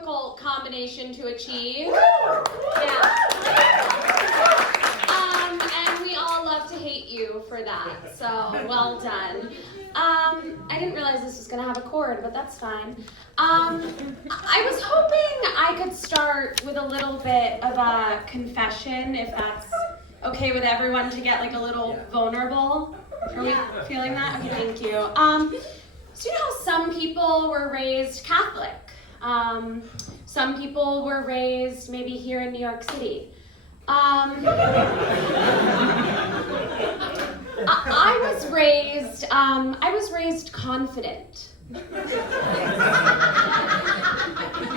difficult combination to achieve. Yeah. And we all love to hate you for that, so well done. I didn't realize this was gonna have a chord, but that's fine. I was hoping I could start with a little bit of a confession, if that's okay with everyone, to get like a little vulnerable. Are we feeling that? Okay, thank you. So you know how some people were raised Catholic? Some people were raised maybe here in New York City. I was raised confident.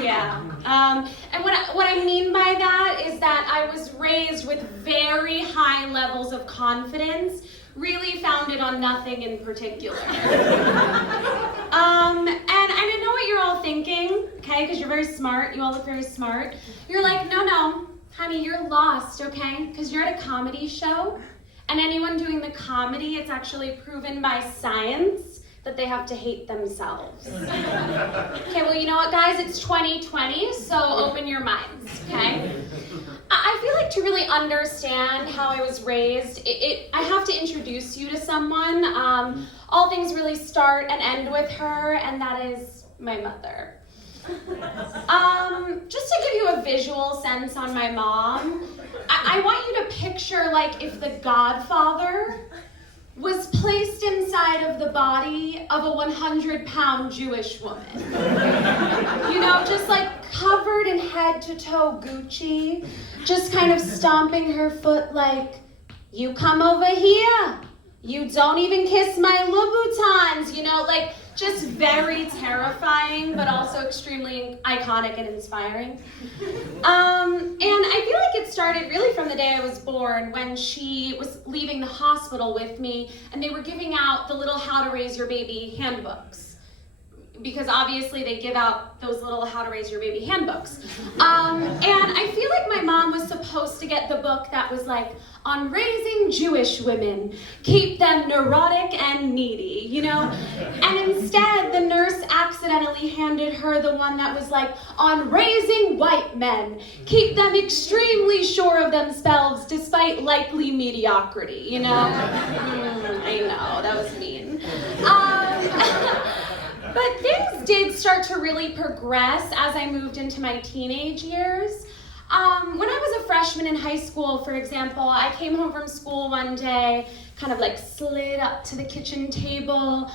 Yeah. And what I mean by that is that I was raised with very high levels of confidence, really founded on nothing in particular. And I know what you're all thinking, okay, because you're very smart. You all look very smart. You're like, no, honey, you're lost, okay, because you're at a comedy show, and anyone doing the comedy, it's actually proven by science that they have to hate themselves. Okay, well, you know what, guys? It's 2020, so open your minds, okay? I feel like to really understand how I was raised, I have to introduce you to someone. All things really start and end with her, and that is my mother. Just to give you a visual sense on my mom, I want you to picture like if the Godfather was placed inside of the body of a 100-pound Jewish woman. You know, just like covered in head to toe Gucci, just kind of stomping her foot like, you come over here, you don't even kiss my Louboutins, you know, like just very terrifying, but also extremely iconic and inspiring. And I feel like it started really from the day I was born, when she was leaving the hospital with me, and they were giving out the little How to Raise Your Baby handbooks. Because obviously they give out those little How to Raise Your Baby handbooks. And I feel like my mom was supposed to get the book that was like, on raising Jewish women, keep them neurotic and needy, you know? And instead, the nurse accidentally handed her the one that was like, on raising white men, keep them extremely sure of themselves despite likely mediocrity, you know? I know, that was mean. But things did start to really progress as I moved into my teenage years. When I was a freshman in high school, for example, I came home from school one day, kind of like slid up to the kitchen table.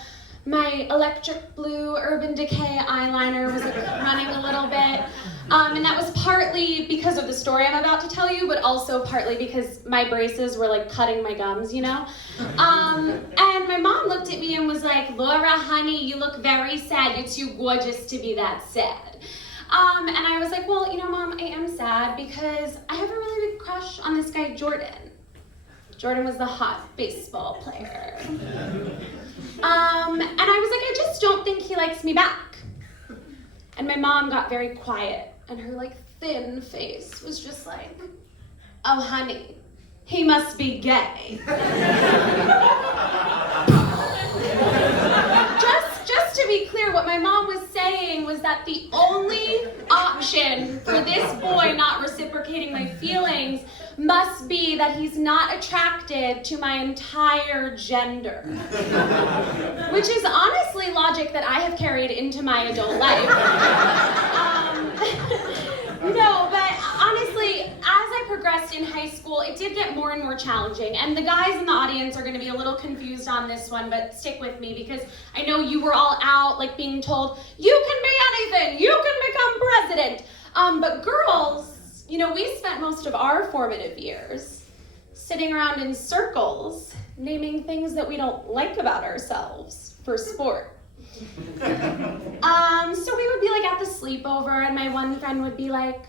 My electric blue Urban Decay eyeliner was like running a little bit. And that was partly because of the story I'm about to tell you, but also partly because my braces were like cutting my gums, you know? And my mom looked at me and was like, Laura, honey, you look very sad. You're too gorgeous to be that sad. And I was like, well, you know, Mom, I am sad because I have a really big crush on this guy, Jordan. Jordan was the hot baseball player. And I was like, I just don't think he likes me back. And my mom got very quiet, and her like thin face was just like, oh, honey, he must be gay. Just to be clear, what my mom was saying was that the only option for this boy not reciprocating my feelings must be that he's not attracted to my entire gender. Which is honestly logic that I have carried into my adult life. No, but honestly, as I progressed in high school, it did get more and more challenging. And the guys in the audience are gonna be a little confused on this one, but stick with me because I know you were all out like being told, you can be anything, you can become president. But girls, you know, we spent most of our formative years sitting around in circles, naming things that we don't like about ourselves for sport. So we would be like at the sleepover, and my one friend would be like,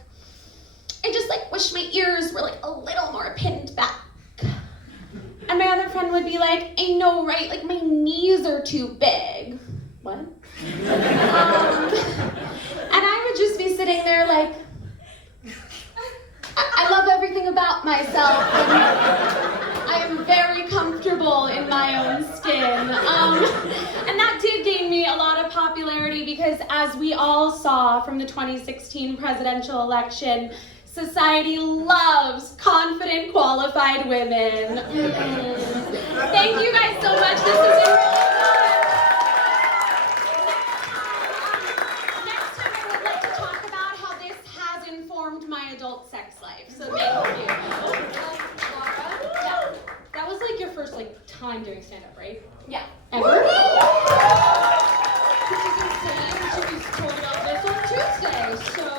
I just like wish my ears were like a little more pinned back. And my other friend would be like, I know, right? Like my knees are too big. What? And I would just be sitting there like, I love everything about myself, and I am very comfortable in my own skin. And that did gain me a lot of popularity because, as we all saw from the 2016 presidential election, society loves confident, qualified women. Thank you guys so much. This has been really fun. Next time I would like to talk about how this has informed my adult sex life. So thank you. Yeah. That was like your first time doing stand-up, right? Yeah. Ever? Which is insane. We should be told about this on Tuesday. So